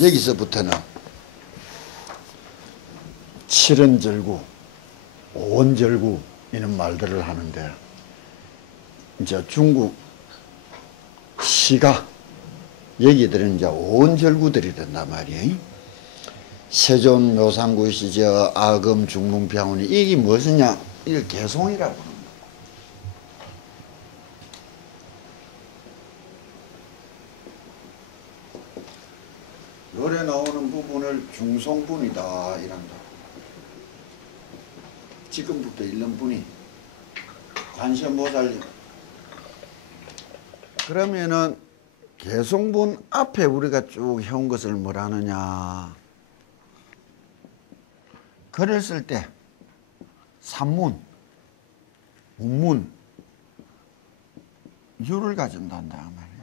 여기서부터는 칠언절구, 오언절구 이런 말들을 하는데, 이제 중국 시가 여기들은 이제 오언절구들이 된단 말이에요. 세존, 묘상구, 시저, 아금, 중문, 병원이 이게 무엇이냐? 이걸 개송이라고 합니다. 요래 나오는 부분을 중송분이다 이란다. 지금부터 읽는 분이 관심 못 살림. 그러면은 개송분 앞에 우리가 쭉 해온 것을 뭐라 하느냐? 글을 쓸 때 산문, 문문, 유를 가진단다 말이에요.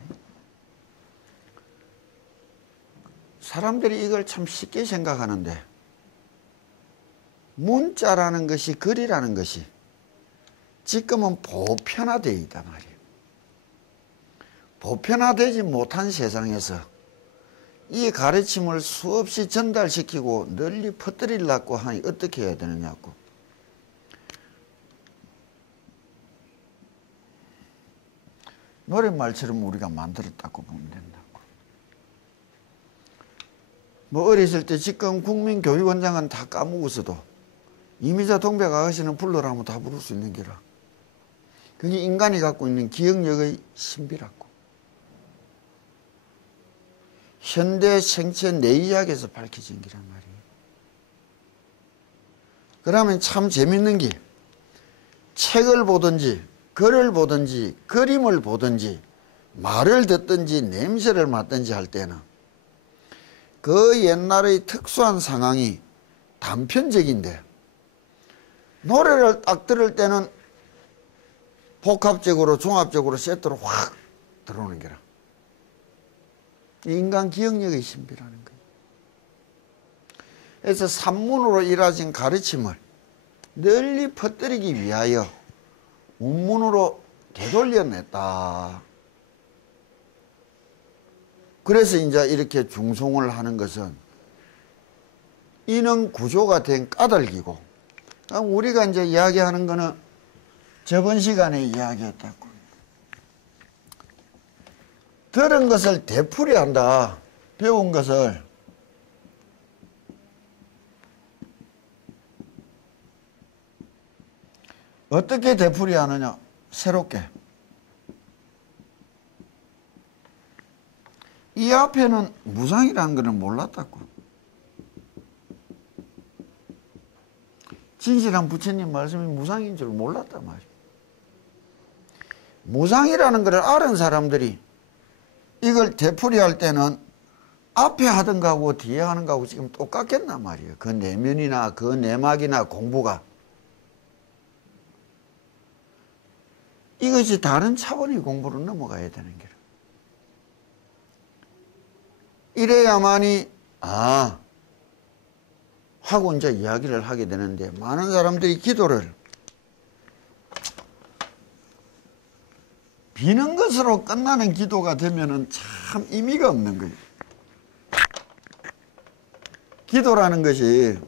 사람들이 이걸 참 쉽게 생각하는데, 문자라는 것이, 글이라는 것이 지금은 보편화되어 있단 말이에요. 보편화되지 못한 세상에서 이 가르침을 수없이 전달시키고 널리 퍼뜨리려고 하니 어떻게 해야 되느냐고. 노랫말처럼 우리가 만들었다고 보면 된다고. 뭐 어렸을 때 지금 국민교육원장은 다 까먹었어도 이미자 동백 아가씨는 불러라면 다 부를 수 있는 게라. 그게 인간이 갖고 있는 기억력의 신비라고. 현대 생체 내의학에서 밝혀진 게란 말이에요. 그러면 참 재밌는 게, 책을 보든지 글을 보든지 그림을 보든지 말을 듣든지 냄새를 맡든지 할 때는 그 옛날의 특수한 상황이 단편적인데, 노래를 딱 들을 때는 복합적으로 종합적으로 세트로 확 들어오는 게라. 인간 기억력의 신비라는 거예요. 그래서 산문으로 이루어진 가르침을 널리 퍼뜨리기 위하여 문문으로 되돌려냈다. 그래서 이제 이렇게 중송을 하는 것은 이는 구조가 된 까닭이고, 우리가 이제 이야기하는 거는 저번 시간에 이야기했다고. 들은 것을 되풀이한다. 배운 것을. 어떻게 되풀이하느냐? 새롭게. 이 앞에는 무상이라는 것을 몰랐다고. 진실한 부처님 말씀이 무상인 줄 몰랐단 말이에요. 무상이라는 것을 아는 사람들이 이걸 되풀이할 때는 앞에 하던 거하고 뒤에 하는 거하고 지금 똑같겠단 말이에요. 그 내면이나 그 내막이나 공부가. 이것이 다른 차원의 공부로 넘어가야 되는 거예요. 이래야만이 하고 이제 이야기를 하게 되는데, 많은 사람들이 기도를 비는 것으로 끝나는 기도가 되면은 참 의미가 없는 거예요. 기도라는 것이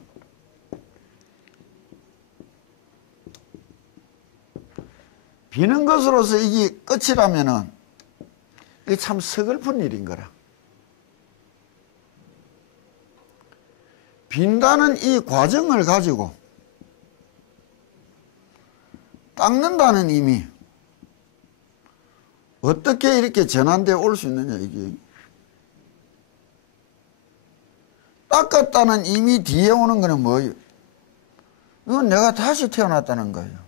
비는 것으로서 이게 끝이라면은 이게 참 서글픈 일인 거라. 빈다는 이 과정을 가지고 닦는다는 의미, 어떻게 이렇게 전환되어 올 수 있느냐, 이게. 닦았다는 의미 뒤에 오는 거는 뭐예요? 이건 내가 다시 태어났다는 거예요.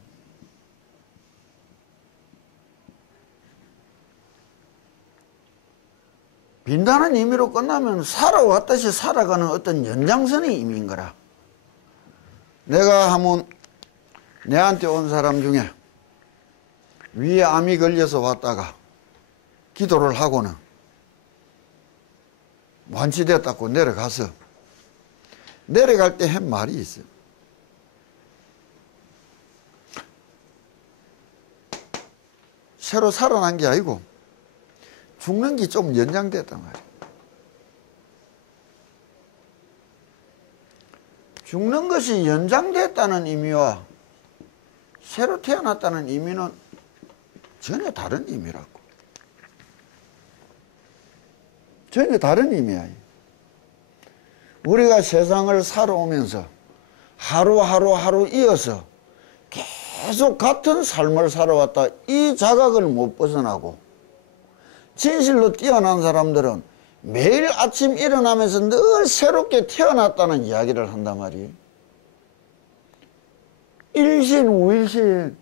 빈다는 의미로 끝나면 살아왔듯이 살아가는 어떤 연장선의 의미인 거라. 내가 하면 내한테 온 사람 중에 위에 암이 걸려서 왔다가 기도를 하고는 완치됐다고 내려가서 내려갈 때 한 말이 있어요. 새로 살아난 게 아니고 죽는 게 좀 연장됐단 말이에요. 죽는 것이 연장됐다는 의미와 새로 태어났다는 의미는 전혀 다른 의미라고. 전혀 다른 의미야. 우리가 세상을 살아오면서 하루 이어서 계속 같은 삶을 살아왔다. 이 자각을 못 벗어나고 진실로 뛰어난 사람들은 매일 아침 일어나면서 늘 새롭게 태어났다는 이야기를 한단 말이에요. 일신우일신.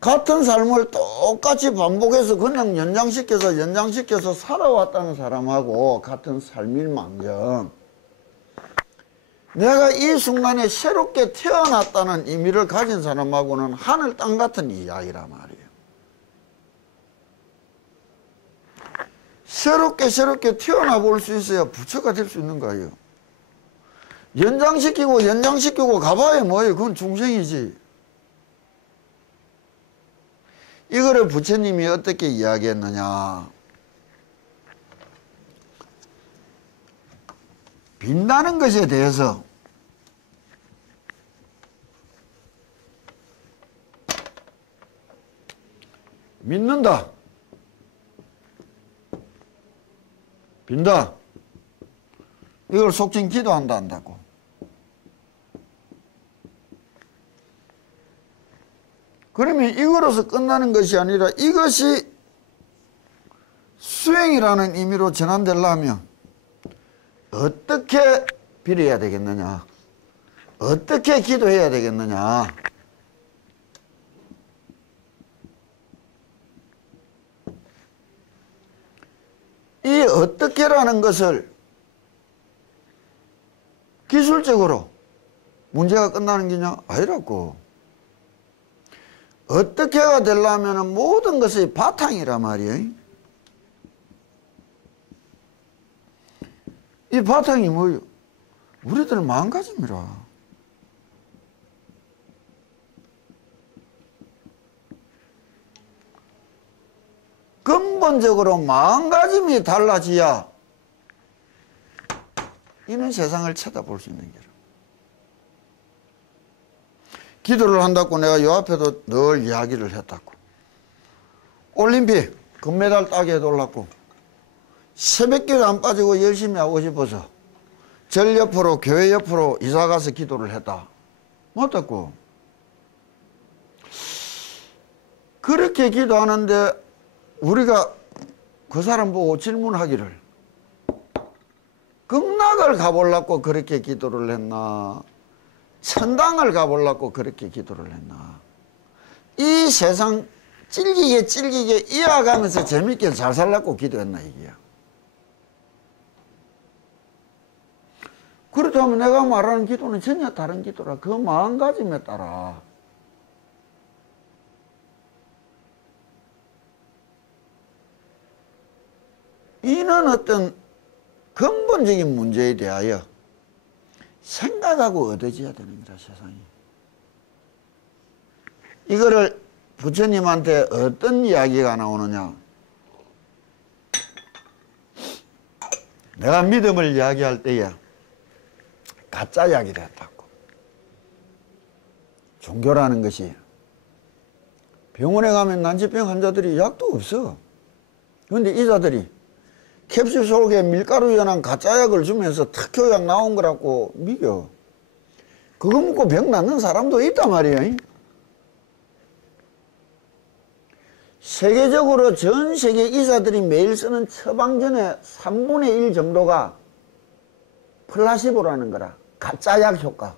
같은 삶을 똑같이 반복해서 그냥 연장시켜서 살아왔다는 사람하고 같은 삶일망정 내가 이 순간에 새롭게 태어났다는 의미를 가진 사람하고는 하늘 땅 같은 이야기란 말이에요. 새롭게 태어나 볼 수 있어야 부처가 될 수 있는 거예요. 연장시키고 가봐야 뭐예요? 그건 중생이지. 이거를 부처님이 어떻게 이야기했느냐. 빈다는 것에 대해서 믿는다. 빈다. 이걸 속칭 기도한다 한다고. 그러면 이거로서 끝나는 것이 아니라 이것이 수행이라는 의미로 전환되려면 어떻게 빌어야 되겠느냐? 어떻게 기도해야 되겠느냐? 이 어떻게라는 것을 기술적으로 문제가 끝나는 게냐? 아니라고. 어떻게가 되려면 모든 것의 바탕이란 말이에요. 이 바탕이 뭐예요? 우리들 마음가짐이라. 근본적으로 마음가짐이 달라져야 이는 세상을 쳐다볼 수 있는 거라. 기도를 한다고 내가 요 앞에도 늘 이야기를 했다고. 올림픽 금메달 따게 해달라고 새벽기도 안 빠지고 열심히 하고 싶어서 절 옆으로 교회 옆으로 이사가서 기도를 했다. 못했고. 그렇게 기도하는데 우리가 그 사람 보고 질문하기를 극락을 가보려고 그렇게 기도를 했나, 천당을 가보려고 그렇게 기도를 했나. 이 세상 찔기게 이어가면서 재밌게 잘 살려고 기도했나 이게야. 그렇다면 내가 말하는 기도는 전혀 다른 기도라. 그 마음가짐에 따라. 이는 어떤 근본적인 문제에 대하여 생각하고 얻어져야 되는 거다, 세상이. 이거를 부처님한테 어떤 이야기가 나오느냐. 내가 믿음을 이야기할 때에 가짜 이야기를 했다고. 종교라는 것이 병원에 가면 난치병 환자들이 약도 없어. 그런데 이자들이 캡슐 속에 밀가루 연한 가짜 약을 주면서 특효약 나온 거라고 믿어. 그거 먹고 병 낫는 사람도 있단 말이야. 세계적으로 전 세계 의사들이 매일 쓰는 처방전의 3분의 1 정도가 플라시보라는 거라. 가짜 약 효과.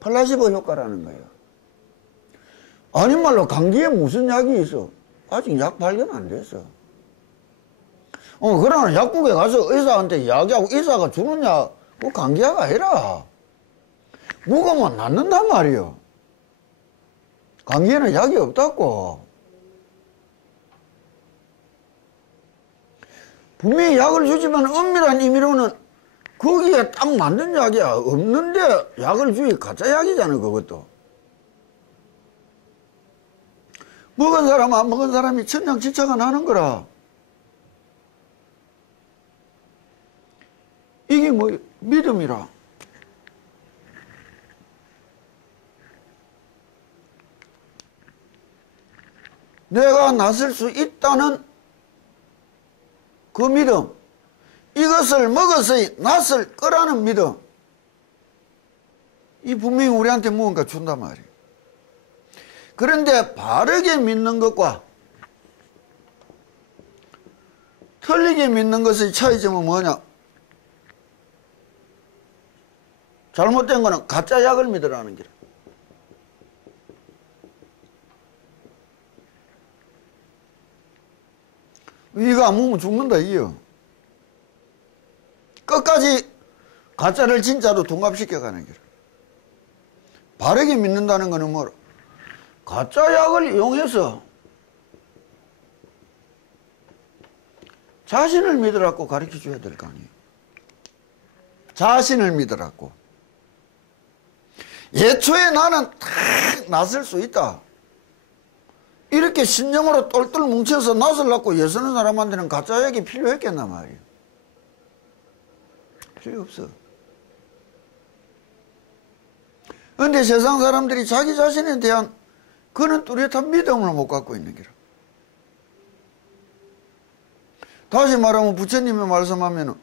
플라시보 효과라는 거예요. 아니 말로 감기에 무슨 약이 있어? 아직 약 발견 안 됐어. 그러나 약국에 가서 의사한테 이야기하고 의사가 주는 약, 그 감기약 아니라. 먹으면 낫는단 말이요. 감기에는 약이 없다고. 분명히 약을 주지만 엄밀한 의미로는 거기에 딱 맞는 약이야. 없는데 약을 주기 가짜 약이잖아, 그것도. 먹은 사람 안 먹은 사람이 천냥지차가 나는 거라. 뭐 믿음이라. 내가 나설 수 있다는 그 믿음, 이것을 먹어서야 나설 거라는 믿음, 이 분명히 우리한테 무언가 준단 말이에요. 그런데 바르게 믿는 것과 틀리게 믿는 것의 차이점은 뭐냐? 잘못된 거는 가짜 약을 믿으라는 거라. 이거 안 먹으면 죽는다 이요. 끝까지 가짜를 진짜로 둔갑시켜가는 거라. 바르게 믿는다는 거는 뭐라? 가짜 약을 이용해서 자신을 믿으라고 가르쳐줘야 될 거 아니에요. 자신을 믿으라고. 예초에 나는 탁 나설 수 있다. 이렇게 신념으로 똘똘 뭉쳐서 나설라고 예서는 사람한테는 가짜 약이 필요했겠나 말이에요. 필요 없어. 그런데 세상 사람들이 자기 자신에 대한 그는 뚜렷한 믿음을 못 갖고 있는 거라. 다시 말하면 부처님이 말씀하면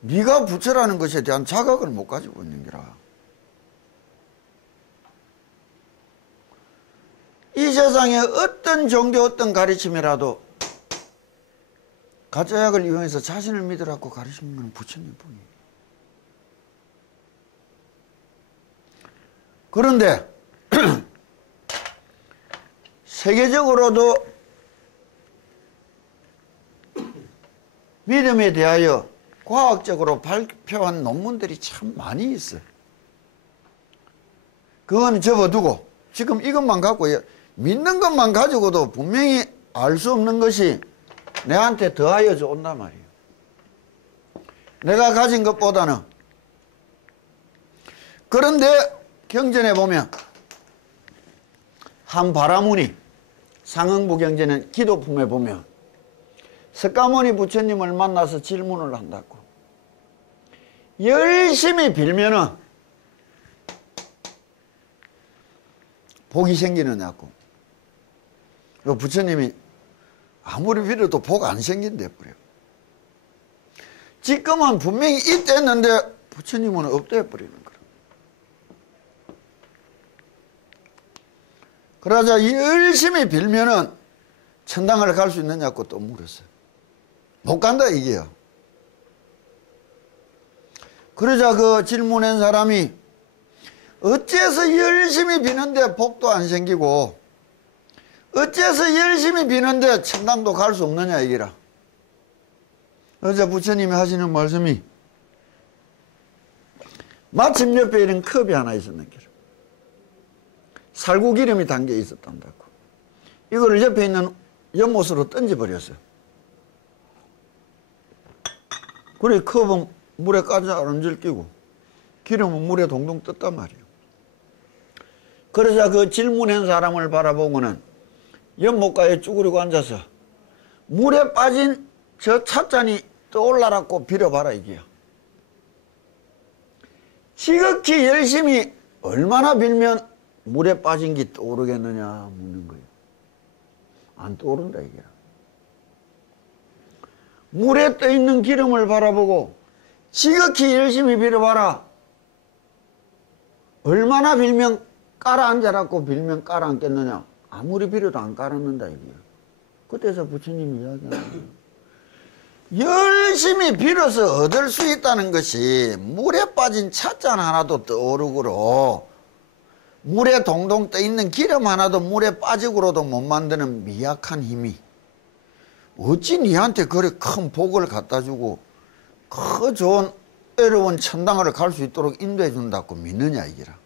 네가 부처라는 것에 대한 자각을 못 가지고 있는 거라. 이 세상에 어떤 종교, 어떤 가르침이라도 가짜 약을 이용해서 자신을 믿으라고 가르치는 건 부처님 뿐이에요. 그런데 세계적으로도 믿음에 대하여 과학적으로 발표한 논문들이 참 많이 있어요. 그건 접어두고 지금 이것만 갖고 믿는 것만 가지고도 분명히 알 수 없는 것이 내한테 더하여져 온단 말이에요. 내가 가진 것보다는. 그런데 경전에 보면 한 바라문이 상응부 경전은 기도품에 보면 석가모니 부처님을 만나서 질문을 한다고. 열심히 빌면은 복이 생기느냐고. 부처님이 아무리 빌어도 복 안 생긴대 버려. 지금은 분명히 있댔는데 부처님은 없대 버리는 거야. 그러자 열심히 빌면은 천당을 갈 수 있느냐고 또 물었어요. 못 간다 이게요. 그러자 그 질문한 사람이 어째서 열심히 비는데 복도 안 생기고 어째서 열심히 비는데 천당도 갈 수 없느냐 이기라. 그러자 부처님이 하시는 말씀이 마침 옆에 이런 컵이 하나 있었는 게라. 살구기름이 담겨 있었단다고. 이거를 옆에 있는 연못으로 던져버렸어요. 그래 컵은 물에 까자름질 끼고 기름은 물에 동동 떴단 말이에요. 그러자 그 질문한 사람을 바라보고는 연못가에 쭈그리고 앉아서 물에 빠진 저 찻잔이 떠올라라고 빌어봐라 이게요. 지극히 열심히 얼마나 빌면 물에 빠진 게 떠오르겠느냐 묻는 거예요. 안 떠오른다 이게. 물에 떠있는 기름을 바라보고 지극히 열심히 빌어봐라. 얼마나 빌면 깔아앉아라고 빌면 깔아앉겠느냐. 아무리 빌어도 안 깔아앉는다 이게요. 그때서 부처님이 이야기하는 거예요. 열심히 빌어서 얻을 수 있다는 것이 물에 빠진 찻잔 하나도 떠오르고로 물에 동동 떠있는 기름 하나도 물에 빠지고로도 못 만드는 미약한 힘이 어찌 니한테 그래 큰 복을 갖다 주고 그 좋은 애로운 천당을 갈 수 있도록 인도해 준다고 믿느냐 이기라.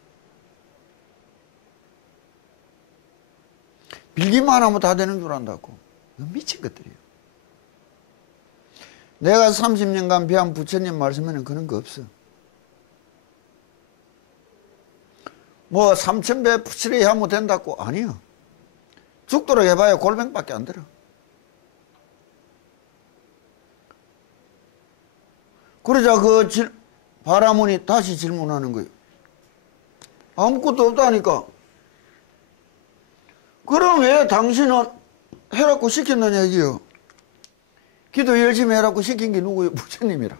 빌기만 하면 다 되는 줄 안다고. 미친 것들이에요. 내가 30년간 배운 부처님 말씀에는 그런 거 없어. 뭐 3000배 푸치리 하면 된다고? 아니요. 죽도록 해봐야 골뱅밖에 안 들어. 그러자 바라문이 다시 질문하는 거예요. 아무것도 없다니까. 그럼 왜 당신은 해라고 시켰느냐 이게요. 기도 열심히 해라고 시킨 게 누구예요? 부처님이라.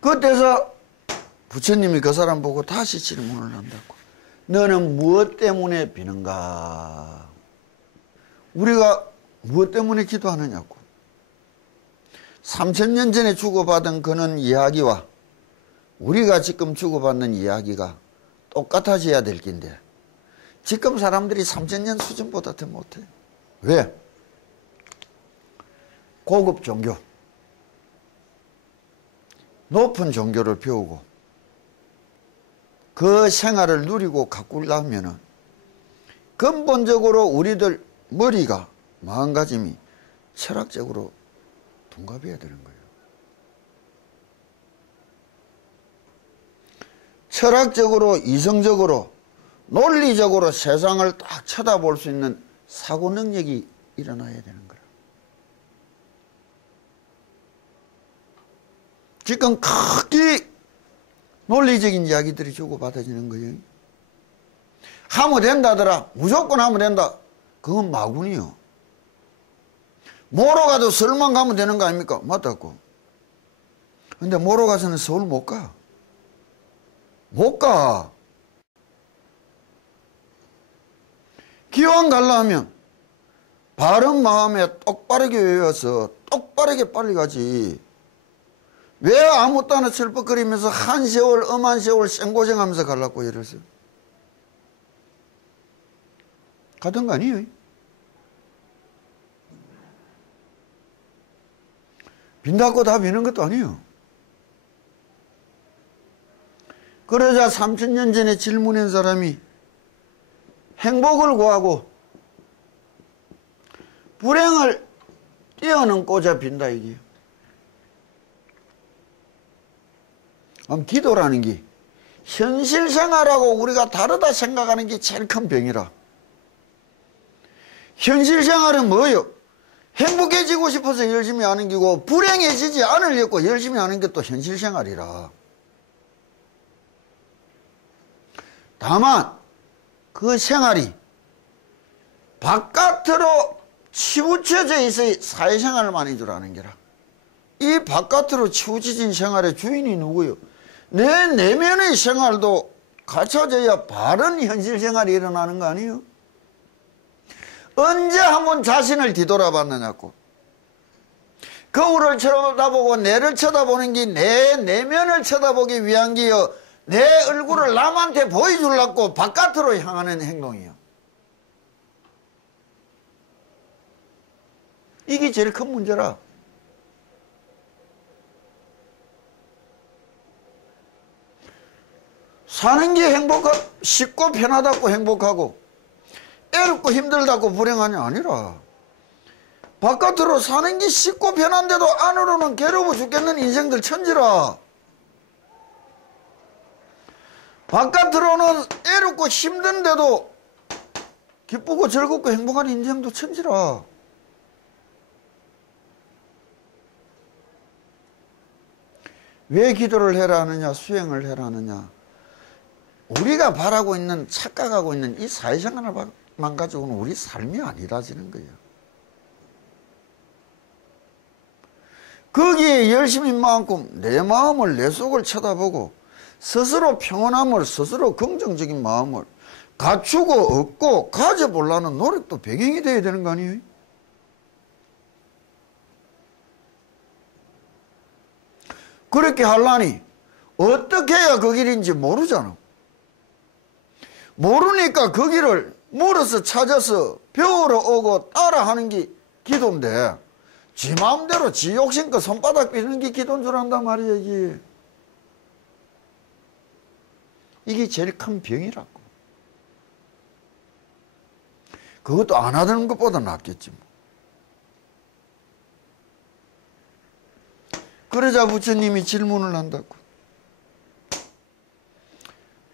그때서 부처님이 그 사람 보고 다시 질문을 한다고. 너는 무엇 때문에 비는가? 우리가 무엇 때문에 기도하느냐고. 3000년 전에 주고받은 그는 이야기와 우리가 지금 주고받는 이야기가 똑같아져야 될 긴데 지금 사람들이 3000년 수준보다 더 못해. 왜? 고급 종교, 높은 종교를 배우고 그 생활을 누리고 가꾸려면 근본적으로 우리들 머리가 마음가짐이 철학적으로 둔갑해야 되는 거예요. 철학적으로, 이성적으로, 논리적으로 세상을 딱 쳐다볼 수 있는 사고 능력이 일어나야 되는 거예요. 지금 크게 논리적인 이야기들이 주고받아지는 거예요. 하면 된다더라. 무조건 하면 된다. 그건 마군이요. 모로 가도 서울만 가면 되는 거 아닙니까? 맞다고. 근데 모로 가서는 서울 못 가. 못 가. 기왕 가려면 바른 마음에 똑바르게 외워서 똑바르게 빨리 가지. 왜 아무것도 안 철퍽거리면서 한 세월, 엄한 세월 생고생하면서 가려고 이랬어요. 가던 거 아니에요. 빈다고 다 비는 것도 아니에요. 그러자 3000년 전에 질문한 사람이 행복을 구하고 불행을 뛰어넘고자 빈다 이게요. 기도라는 게 현실 생활하고 우리가 다르다 생각하는 게 제일 큰 병이라. 현실 생활은 뭐예요? 행복해지고 싶어서 열심히 하는 게고 불행해지지 않으려고 열심히 하는 게 또 현실 생활이라. 다만 그 생활이 바깥으로 치우쳐져 있어야 사회생활만인 줄 아는 게라. 이 바깥으로 치우쳐진 생활의 주인이 누구요? 내 내면의 생활도 갖춰져야 바른 현실 생활이 일어나는 거 아니에요? 언제 한번 자신을 뒤돌아봤느냐고. 거울을 쳐다보고 내를 쳐다보는 게 내 내면을 쳐다보기 위한 게요. 내 얼굴을 남한테 보여주려고 바깥으로 향하는 행동이요. 이게 제일 큰 문제라. 사는 게 쉽고 편하다고 행복하고 애롭고 힘들다고 불행하냐 아니라 바깥으로 사는 게 쉽고 편한데도 안으로는 괴로워 죽겠는 인생들 천지라. 바깥으로는 애롭고 힘든데도 기쁘고 즐겁고 행복한 인생도 천지라. 왜 기도를 해라 하느냐, 수행을 해라 하느냐. 우리가 바라고 있는, 착각하고 있는 이 사회생활만 가지고는 우리 삶이 아니라지는 거예요. 거기에 열심인 만큼 내 마음을, 내 속을 쳐다보고 스스로 평온함을, 스스로 긍정적인 마음을 갖추고 얻고 가져보려는 노력도 배경이 돼야 되는 거 아니에요? 그렇게 하려니 어떻게 해야 그 길인지 모르잖아. 모르니까 그 길을 물어서 찾아서 배우러 오고 따라하는 게 기도인데 지 마음대로 지 욕심껏 손바닥 삐는 게 기도인 줄 안단 말이야. 이게 제일 큰 병이라고. 그것도 안 하는 것보다 낫겠지 뭐. 그러자 부처님이 질문을 한다고.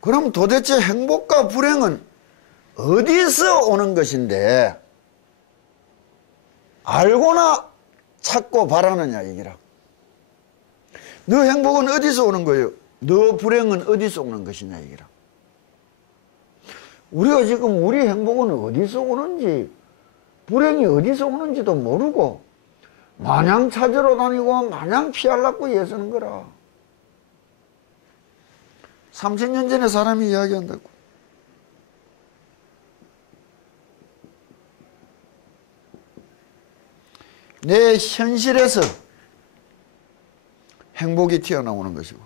그럼 도대체 행복과 불행은 어디서 오는 것인데 알고나 찾고 바라느냐 얘기라. 너 행복은 어디서 오는 거예요? 너 불행은 어디서 오는 것이냐 얘기라. 우리가 지금 우리 행복은 어디서 오는지, 불행이 어디서 오는지도 모르고 마냥 찾으러 다니고 마냥 피하려고 애쓰는 거라. 30년 전에 사람이 이야기한다고. 내 현실에서 행복이 튀어나오는 것이고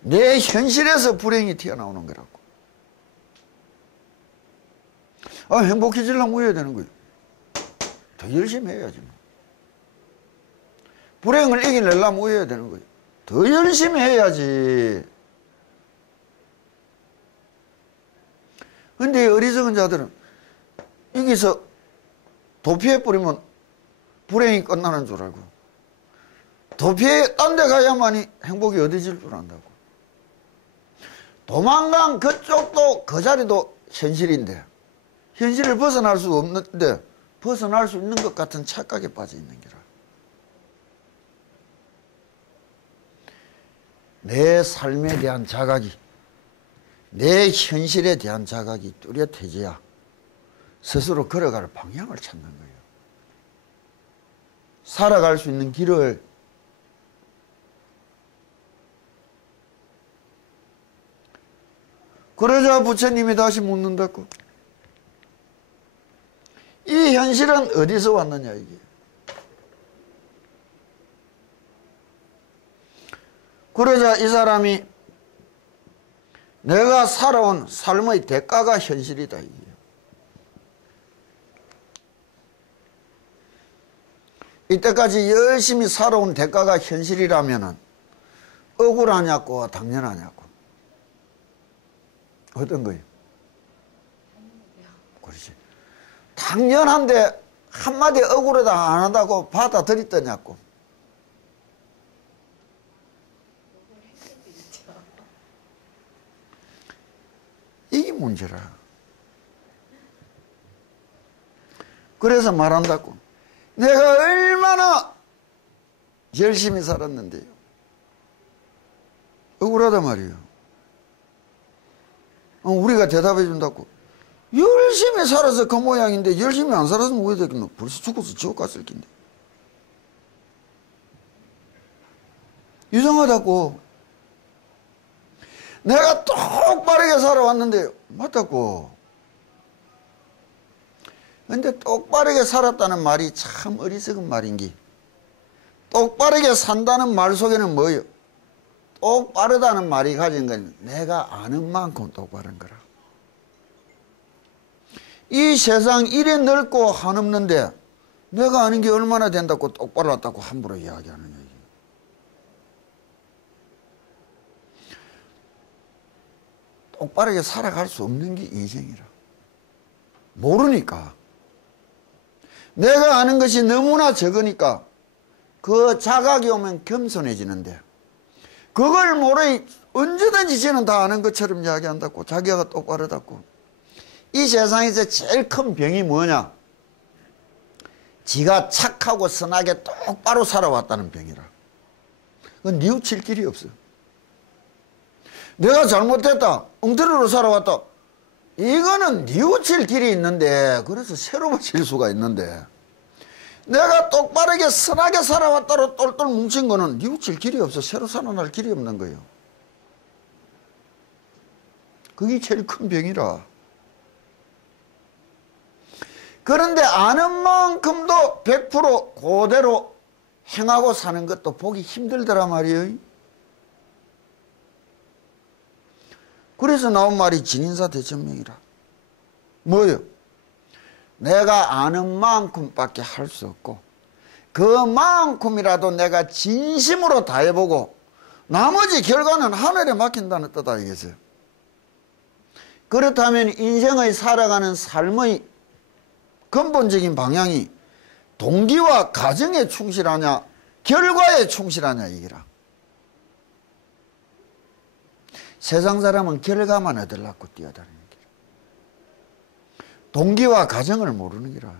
내 현실에서 불행이 튀어나오는 거라고. 행복해지려면 뭐 해야 되는 거예요? 더 열심히 해야지. 불행을 이겨내려면 뭐 해야 되는 거예요? 더 열심히 해야지. 근데 어리석은 자들은 여기서 도피해 버리면 불행이 끝나는 줄 알고 도피해 딴 데 가야만이 행복이 어디질 줄 안다고. 도망간 그쪽도 그 자리도 현실인데 현실을 벗어날 수 없는데 벗어날 수 있는 것 같은 착각에 빠져 있는 게라. 내 삶에 대한 자각이, 내 현실에 대한 자각이 뚜렷해져야 스스로 걸어갈 방향을 찾는 거예요. 살아갈 수 있는 길을. 그러자 부처님이 다시 묻는다고. 이 현실은 어디서 왔느냐 이게. 그러자 이 사람이 내가 살아온 삶의 대가가 현실이다 이게. 이때까지 열심히 살아온 대가가 현실이라면은 억울하냐고 당연하냐고. 어떤 거예요? 그렇지. 당연한데 한마디 억울하다 안 한다고 받아들였더냐고. 이게 문제라. 그래서 말한다고. 내가 얼마나 열심히 살았는데요. 억울하단 말이에요. 우리가 대답해 준다고. 열심히 살아서 그 모양인데 열심히 안 살았으면 왜 되겠노? 벌써 죽어서 지옥 갔을 텐데. 이상하다고. 내가 똑바르게 살아왔는데 맞다고. 근데 똑바르게 살았다는 말이 참 어리석은 말인기. 똑바르게 산다는 말 속에는 뭐예요? 똑바르다는 말이 가진 건 내가 아는 만큼 똑바른 거라. 이 세상 이래 넓고 한없는데 내가 아는 게 얼마나 된다고 똑바랐다고 함부로 이야기하느냐. 똑바르게 살아갈 수 없는 게 인생이라. 모르니까. 내가 아는 것이 너무나 적으니까 그 자각이 오면 겸손해지는데 그걸 모르니 언제든지 쟤는 다 아는 것처럼 이야기한다고. 자기가 똑바르다고. 이 세상에서 제일 큰 병이 뭐냐? 지가 착하고 선하게 똑바로 살아왔다는 병이라. 그건 뉘우칠 길이 없어. 내가 잘못했다. 엉터리로 살아왔다. 이거는 뉘우칠 길이 있는데, 그래서 새로워질 수가 있는데, 내가 똑바르게 선하게 살아왔다로 똘똘 뭉친 거는 뉘우칠 길이 없어. 새로 살아날 길이 없는 거예요. 그게 제일 큰 병이라. 그런데 아는 만큼도 100% 그대로 행하고 사는 것도 보기 힘들더라 말이에요. 그래서 나온 말이 진인사 대천명이라. 뭐예요? 내가 아는 만큼밖에 할 수 없고 그만큼이라도 내가 진심으로 다 해보고 나머지 결과는 하늘에 맡긴다는 뜻 아니겠어요? 그렇다면 인생의 살아가는 삶의 근본적인 방향이 동기와 가정에 충실하냐 결과에 충실하냐 이기라. 세상 사람은 결과만 얻으려고 뛰어다니는 길. 동기와 가정을 모르는 기라.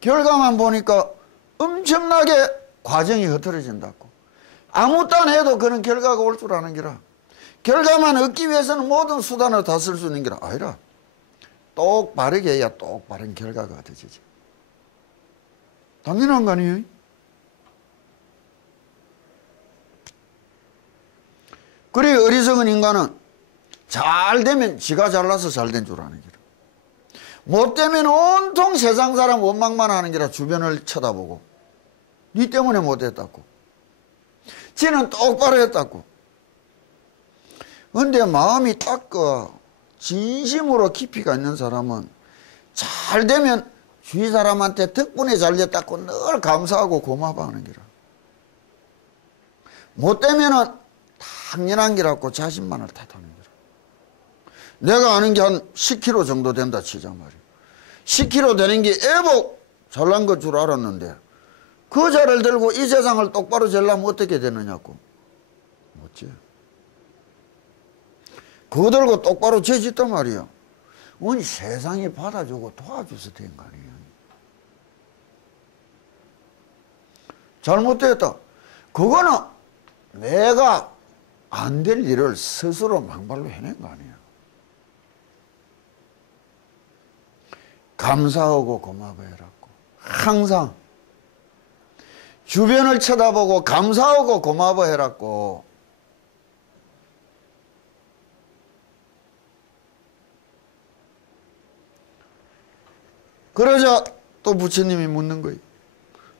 결과만 보니까 엄청나게 과정이 흐트러진다고. 아무것도 안 해도 그런 결과가 올 줄 아는 기라. 결과만 얻기 위해서는 모든 수단을 다 쓸 수 있는 기라. 아니라 똑바르게 해야 똑바른 결과가 얻어지지. 당연한 거 아니에요? 그래 어리석은 인간은 잘 되면 지가 잘나서 잘 된 줄 아는 기라. 못 되면 온통 세상 사람 원망만 하는 기라. 주변을 쳐다보고 니 때문에 못했다고. 지는 똑바로 했다고. 근데 마음이 딱 진심으로 깊이가 있는 사람은 잘 되면 주위 사람한테 덕분에 잘 됐다고 늘 감사하고 고마워하는 기라. 못 되면은 당연한 기라고 자신만을 탓하는 기라. 내가 아는 게 한 10kg 정도 된다 치자 말이야. 10kg 되는 게 애복 잘난 것 줄 알았는데 그 자를 들고 이 세상을 똑바로 재려면 어떻게 되느냐고. 못지. 그거 들고 똑바로 재짓단 말이야. 온 세상이 받아주고 도와줘서 된 거 아니에요. 잘못됐다. 그거는 내가 안 될 일을 스스로 망발로 해낸 거 아니야. 감사하고 고마워해라고. 항상 주변을 쳐다보고 감사하고 고마워해라고. 그러자 또 부처님이 묻는 거예요.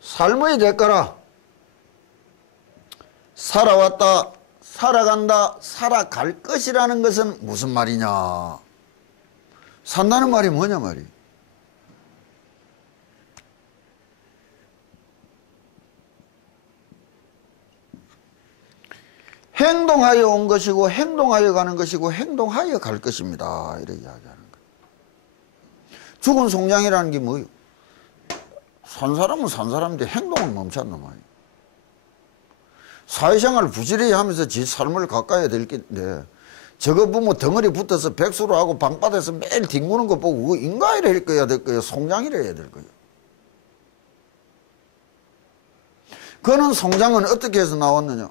삶의 대가라. 살아왔다, 살아간다, 살아갈 것이라는 것은 무슨 말이냐. 산다는 말이 뭐냐 말이야. 행동하여 온 것이고 행동하여 가는 것이고 행동하여 갈 것입니다. 이렇게 이야기하는 거예요. 죽은 송장이라는 게 뭐예요? 산 사람은 산 사람인데 행동을 멈췄나 말이에요. 사회생활을 부지런히 하면서 지 삶을 가까이 해야 될 텐데 저거 보면 덩어리 붙어서 백수로 하고 방바닥에서 매일 뒹구는 거 보고 그거 인가이라 해야 될 거예요? 송장이라 해야 될 거예요? 그는 송장은 어떻게 해서 나왔느냐?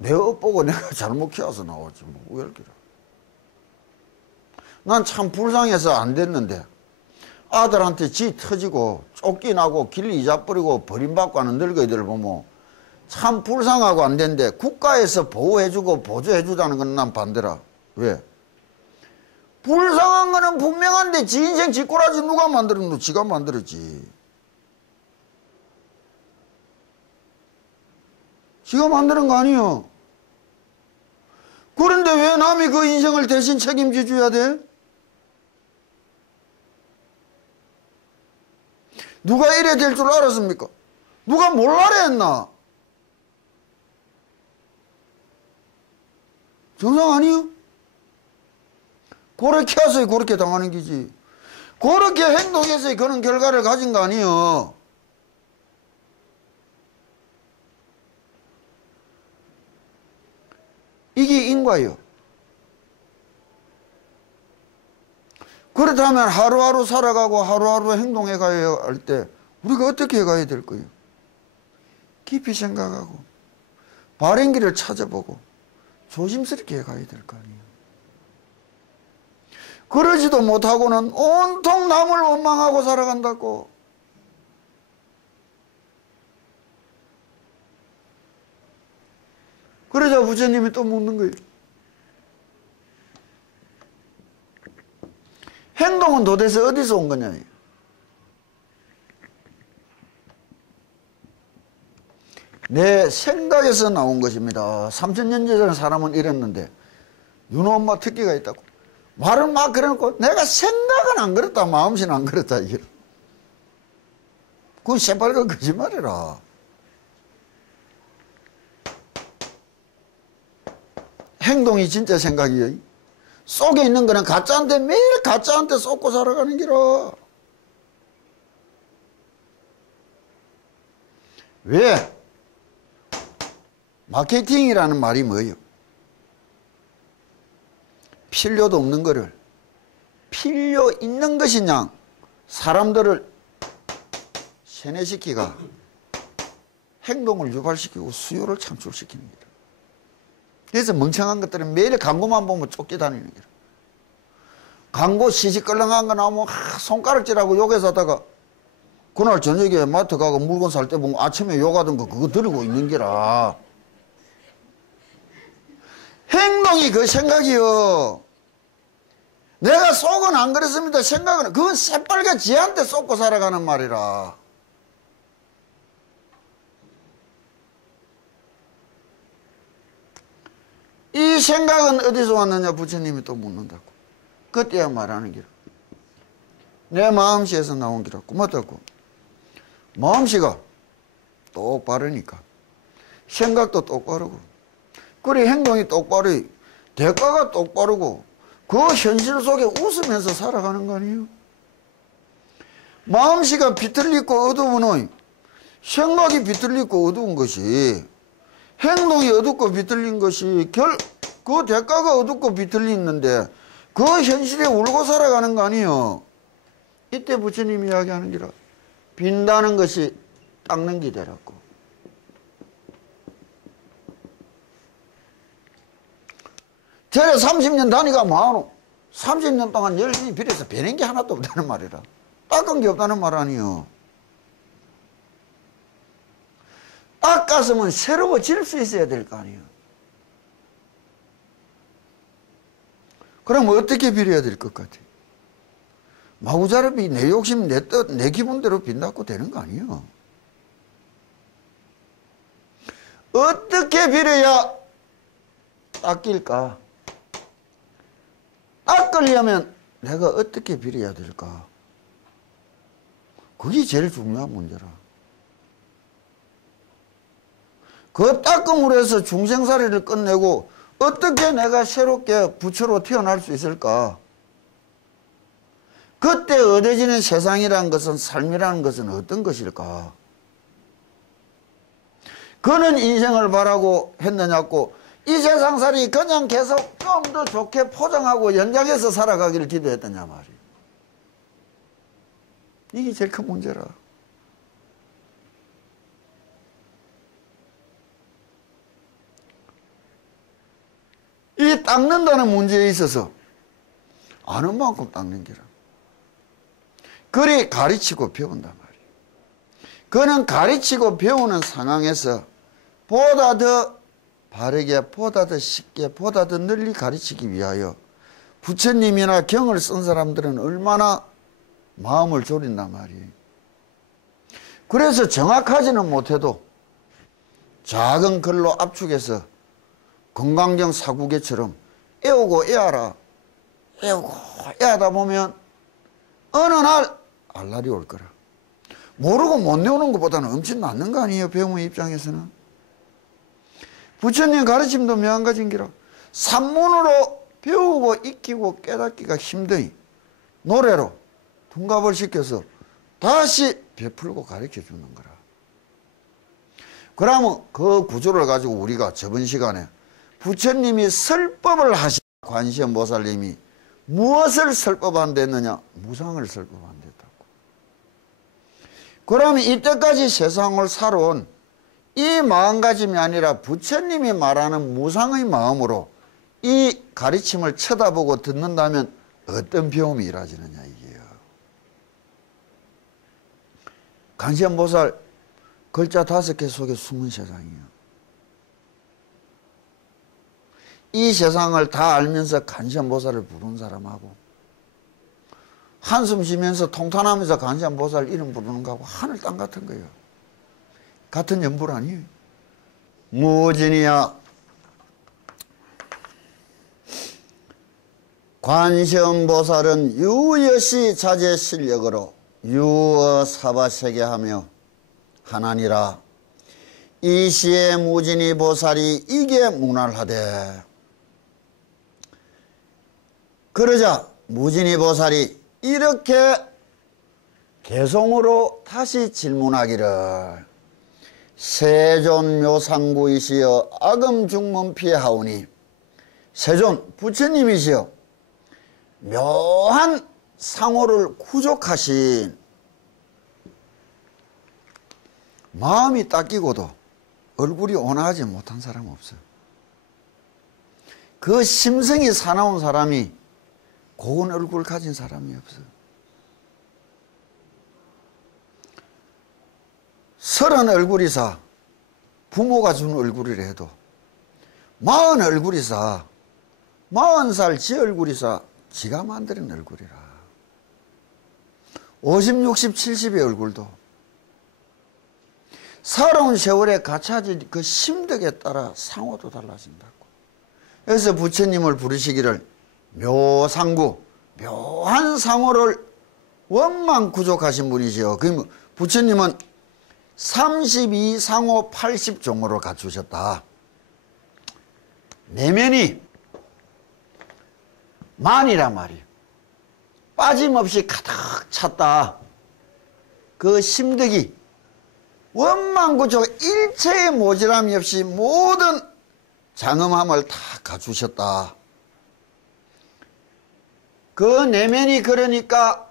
내 업보고 내가 잘못 키워서 나왔지 뭐 우열기라. 난 참 불쌍해서 안 됐는데 아들한테 지 터지고 쫓겨나고 길 잊어버리고 버림받고 하는 늙은이들 보면 참 불쌍하고 안 된데 국가에서 보호해주고 보조해주자는 건 난 반대라. 왜? 불쌍한 거는 분명한데 지 인생 지 꼬라지 누가 만들었노? 지가 만들었지. 지가 만드는 거 아니요. 그런데 왜 남이 그 인생을 대신 책임져 줘야 돼? 누가 이래 될 줄 알았습니까? 누가 몰라래 했나? 정상 아니요? 그렇게 해서 그렇게 당하는 기지. 그렇게 행동해서 그런 결과를 가진 거 아니요? 이게 인과요. 그렇다면 하루하루 살아가고 하루하루 행동해 가야 할 때 우리가 어떻게 가야 될 거예요? 깊이 생각하고 바른 길을 찾아보고 조심스럽게 가야 될 거 아니에요. 그러지도 못하고는 온통 남을 원망하고 살아간다고. 그러자 부처님이 또 묻는 거예요. 행동은 도대체 어디서 온 거냐? 내 생각에서 나온 것입니다. 3000년 전에 사람은 이랬는데 윤호 엄마 특기가 있다고. 말을 막 그래놓고 내가 생각은 안 그랬다. 마음씨는 안 그랬다. 이게. 그건 새빨간 거짓말이라. 행동이 진짜 생각이에요. 속에 있는 거는 가짜인데 매일 가짜한테 쏟고 살아가는 기라. 왜? 마케팅이라는 말이 뭐예요? 필요도 없는 거를 필요 있는 것이냐 사람들을 세뇌시키가 행동을 유발시키고 수요를 창출시키는 거라. 그래서 멍청한 것들은 매일 광고만 보면 쫓겨다니는 거라. 광고 시시껄렁한 거 나오면 손가락질하고 욕해서 하다가 그날 저녁에 마트 가고 물건 살 때 보면 아침에 욕하던 거 그거 들고 있는 게라. 행동이 그 생각이요. 내가 속은 안 그랬습니다. 생각은 그건 새빨개 지한테 쏟고 살아가는 말이라. 이 생각은 어디서 왔느냐 부처님이 또 묻는다고. 그때야 말하는 기라. 내 마음씨에서 나온 기라고. 맞다고. 마음씨가 똑바르니까 생각도 똑바르고 그리 행동이 똑바르 대가가 똑바르고 그 현실 속에 웃으면서 살아가는 거 아니에요? 마음씨가 비틀리고 어두운 생각이 비틀리고 어두운 것이 행동이 어둡고 비틀린 것이 그 대가가 어둡고 비틀리는데 그 현실에 울고 살아가는 거 아니에요? 이때 부처님이 이야기하는 기라. 빈다는 것이 닦는 기대라고. 절에 30년 다니가 뭐하노? 30년 동안 열심히 빌어서 배는 게 하나도 없다는 말이라. 닦은 게 없다는 말 아니에요. 닦았으면 새로워질 수 있어야 될 거 아니에요. 그럼 어떻게 빌어야 될 것 같아요? 마구자르비 내 욕심 내 뜻 내 기분대로 빈다고 되는 거 아니에요. 어떻게 빌어야 닦일까? 닦으려면 내가 어떻게 빌어야 될까? 그게 제일 중요한 문제라. 그 닦음으로 해서 중생살이를 끝내고 어떻게 내가 새롭게 부처로 태어날 수 있을까? 그때 얻어지는 세상이라는 것은 삶이라는 것은 어떤 것일까? 그는 인생을 바라고 했느냐고 이 세상살이 그냥 계속 좀 더 좋게 포장하고 연장해서 살아가기를 기도했더냐 말이에요. 이게 제일 큰 문제라. 이 닦는다는 문제에 있어서 아는 만큼 닦는 게라. 그리 가르치고 배운단 말이에요. 그는 가르치고 배우는 상황에서 보다 더 바르게, 보다 더 쉽게, 보다 더 널리 가르치기 위하여 부처님이나 경을 쓴 사람들은 얼마나 마음을 졸인단 말이에요. 그래서 정확하지는 못해도 작은 글로 압축해서 건강경 사구개처럼 애우고 애하라, 애우고 애하다 보면 어느 날 알날이 올 거라. 모르고 못 내오는 것보다는 엄청 낫는 거 아니에요, 배움의 입장에서는. 부처님 가르침도 매한가지인 기라. 산문으로 배우고 익히고 깨닫기가 힘드니 노래로 둔갑을 시켜서 다시 베풀고 가르쳐 주는 거라. 그러면 그 구조를 가지고 우리가 저번 시간에 부처님이 설법을 하신 관세음보살님이 무엇을 설법한댔느냐? 무상을 설법한댔다고. 그러면 이때까지 세상을 살아온 이 마음가짐이 아니라 부처님이 말하는 무상의 마음으로 이 가르침을 쳐다보고 듣는다면 어떤 배움이 이루어지느냐 이게요. 관세음보살 글자 5개 속에 숨은 세상이에요. 이 세상을 다 알면서 관세음보살을 부르는 사람하고 한숨 쉬면서 통탄하면서 관세음보살 이름 부르는 거하고 하늘 땅 같은 거예요. 같은 연불 아니에요. 무진이야 관세음보살은 유여시 자제 실력으로 유어 사바세계하며 하나니라. 이 시에 무진이 보살이 이게 문활하되. 그러자 무진이 보살이 이렇게 개송으로 다시 질문하기를 세존 묘상구이시여 악음 중문 피하오니. 세존 부처님이시여 묘한 상호를 구족하신 마음이 닦이고도 얼굴이 온화하지 못한 사람 없어요. 그 심성이 사나운 사람이 고운 얼굴을 가진 사람이 없어요. 30 얼굴이사 부모가 준 얼굴이라 해도 40 얼굴이사 40살 지 얼굴이사 지가 만드는 얼굴이라. 50, 60, 70의 얼굴도 살아온 세월에 갖춰진 그 심덕에 따라 상호도 달라진다고. 그래서 부처님을 부르시기를 묘상구, 묘한 상호를 원만 구족하신 분이시요. 그럼 부처님은 32상호 80종호를 갖추셨다. 내면이 만이란 말이에요. 빠짐없이 가득 찼다. 그 심득이 원만구족 일체의 모자람이 없이 모든 장엄함을 다 갖추셨다. 그 내면이 그러니까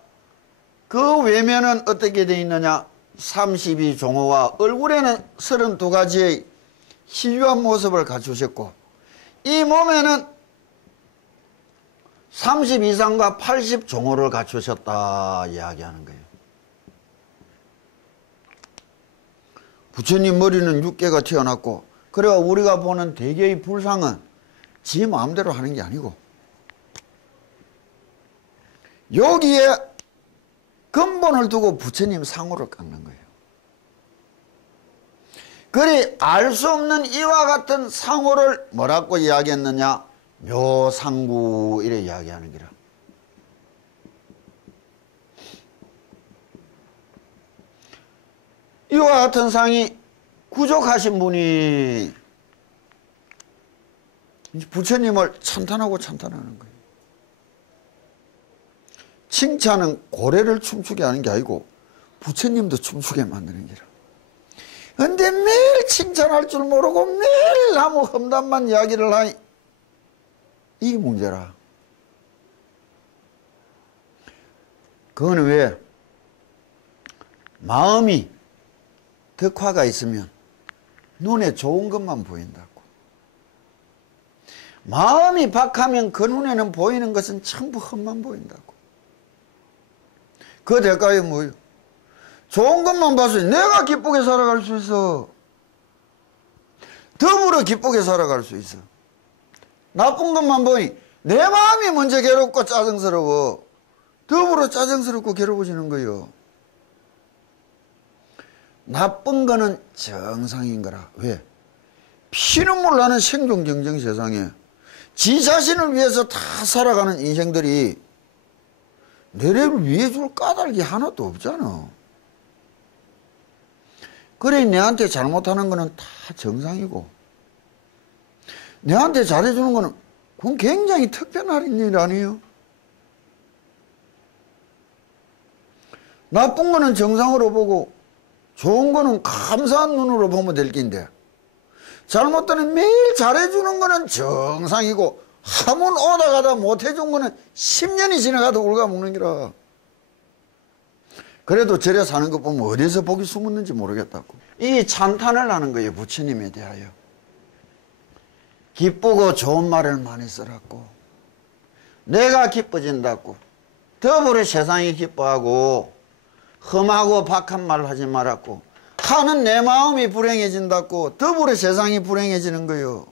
그 외면은 어떻게 되어 있느냐. 32종호와 얼굴에는 32가지의 희유한 모습을 갖추셨고 이 몸에는 32상과 80종호를 갖추셨다 이야기하는 거예요. 부처님 머리는 6개가 튀어났고 그래 우리가 보는 대개의 불상은 지 마음대로 하는 게 아니고 여기에 근본을 두고 부처님 상호를 깎는 거예요. 그리 알 수 없는 이와 같은 상호를 뭐라고 이야기했느냐. 묘상구 이래 이야기하는 거라. 이와 같은 상이 구족하신 분이 부처님을 찬탄하고 찬탄하는 거예요. 칭찬은 고래를 춤추게 하는 게 아니고 부처님도 춤추게 만드는 거라. 근데 매일 칭찬할 줄 모르고 매일 아무 험담만 이야기를 하니 이게 문제라. 그거는 왜? 마음이 덕화가 있으면 눈에 좋은 것만 보인다고. 마음이 박하면 그 눈에는 보이는 것은 전부 험만 보인다고. 그 대가에 뭐예요? 좋은 것만 봐서 내가 기쁘게 살아갈 수 있어. 더불어 기쁘게 살아갈 수 있어. 나쁜 것만 보니 내 마음이 먼저 괴롭고 짜증스러워. 더불어 짜증스럽고 괴로워지는 거예요. 나쁜 거는 정상인 거라. 왜? 피눈물 나는 생존 경쟁 세상에 지 자신을 위해서 다 살아가는 인생들이 너를 위해 줄 까닭이 하나도 없잖아. 그래 내한테 잘못하는 거는 다 정상이고 내한테 잘해주는 거는 그건 굉장히 특별한 일 아니에요. 나쁜 거는 정상으로 보고 좋은 거는 감사한 눈으로 보면 될 긴데 잘못되는 매일 잘해주는 거는 정상이고 한번 오다 가다 못해준 거는 10년이 지나가도 울가먹는 기라. 그래도 절에 사는 거 보면 어디서 복이 숨었는지 모르겠다고. 이 찬탄을 하는 거예요. 부처님에 대하여. 기쁘고 좋은 말을 많이 써놨고 내가 기뻐진다고 더불어 세상이 기뻐하고 험하고 박한 말 하지 말았고 하는 내 마음이 불행해진다고 더불어 세상이 불행해지는 거예요.